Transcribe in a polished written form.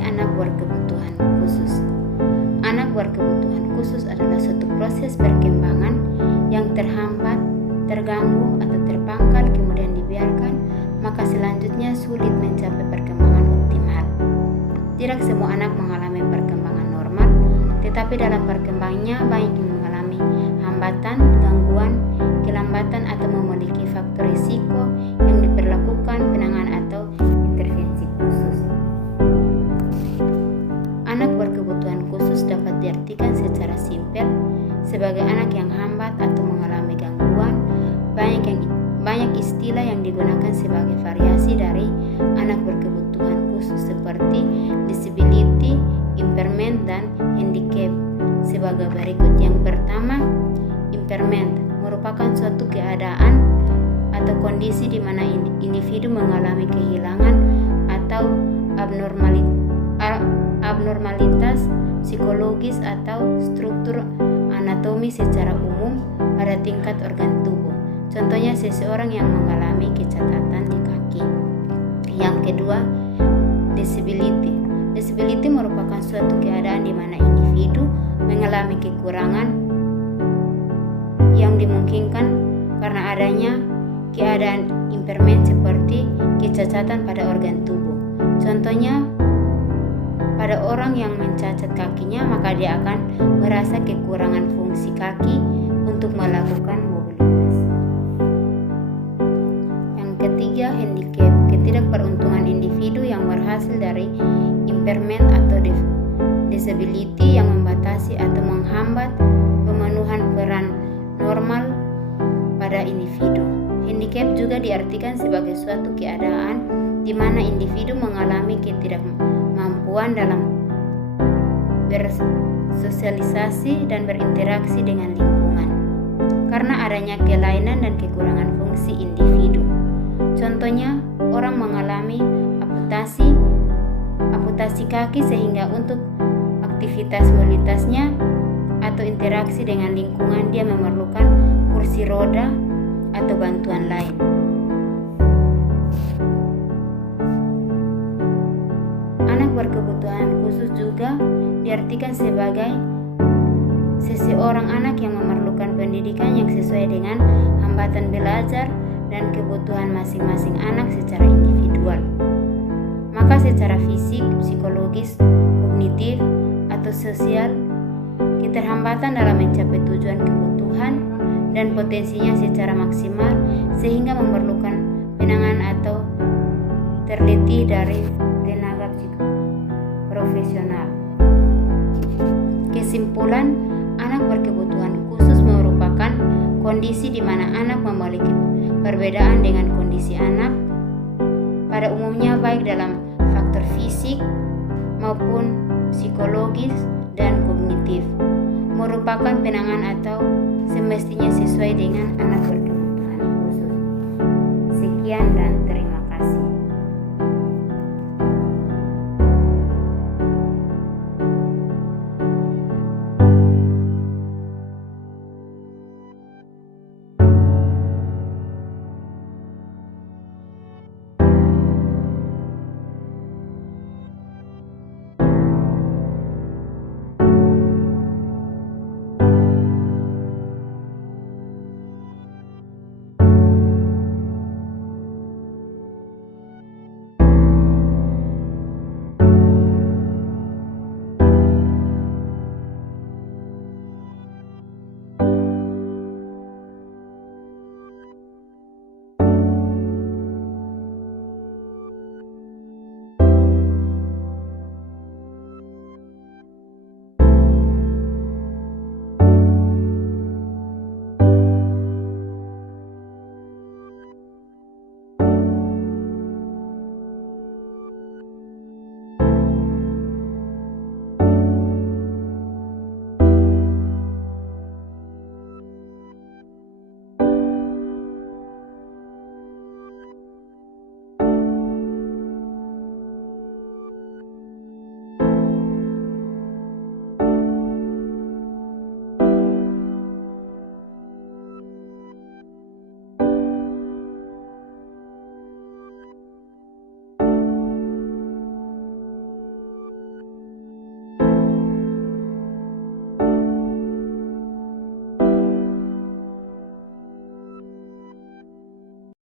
Definisi anak berkebutuhan khusus. Anak berkebutuhan khusus adalah suatu proses perkembangan yang terhambat, terganggu, atau terpangkal kemudian dibiarkan, maka selanjutnya sulit mencapai perkembangan optimal. Tidak semua anak mengalami perkembangan normal, tetapi dalam perkembangannya banyak yang mengalami hambatan, gangguan, kelambatan, atau memiliki faktor risiko yang diperlakukan penanganan atau intervensi khusus. Anak berkebutuhan khusus dapat diartikan secara simpel sebagai anak yang hambat atau mengalami gangguan. Banyak istilah yang digunakan sebagai variasi dari anak berkebutuhan khusus seperti disability, impairment, dan handicap sebagai berikut. Yang pertama, impairment merupakan suatu keadaan atau kondisi di mana individu mengalami kehilangan atau abnormalitas psikologis atau struktur anatomi secara umum pada tingkat organ tubuh. Contohnya seseorang yang mengalami kecacatan di kaki. Yang kedua, disability. Disability merupakan suatu keadaan di mana individu mengalami kekurangan yang dimungkinkan karena adanya keadaan impairment seperti kecacatan pada organ tubuh. Contohnya, pada orang yang mencacat kakinya, maka dia akan merasa kekurangan fungsi kaki untuk melakukan mobilitas. Yang ketiga, handicap. Ketidakberuntungan individu yang berhasil dari impairment atau disability yang membatasi atau menghambat pemenuhan peran normal pada individu. Handicap juga diartikan sebagai suatu keadaan di mana individu mengalami ketidakmampuan dalam bersosialisasi dan berinteraksi dengan lingkungan karena adanya kelainan dan kekurangan fungsi individu. Contohnya, orang mengalami amputasi kaki sehingga untuk aktivitas mobilitasnya atau interaksi dengan lingkungan dia memerlukan kursi roda atau bantuan lain. Anak berkebutuhan khusus juga diartikan sebagai seseorang anak yang memerlukan pendidikan yang sesuai dengan hambatan belajar dan kebutuhan masing-masing anak secara individual. Maka secara fisik, psikologis, kognitif, atau sosial, keterhambatan dalam mencapai tujuan kebutuhan dan potensinya secara maksimal sehingga memerlukan penanganan atau terletih dari tenaga profesional. Kesimpulan, anak berkebutuhan khusus merupakan kondisi di mana anak memiliki perbedaan dengan kondisi anak pada umumnya baik dalam faktor fisik maupun psikologis dan kognitif, merupakan penanganan atau semestinya sesuai dengan anak berkebutuhan khusus. Sekian dan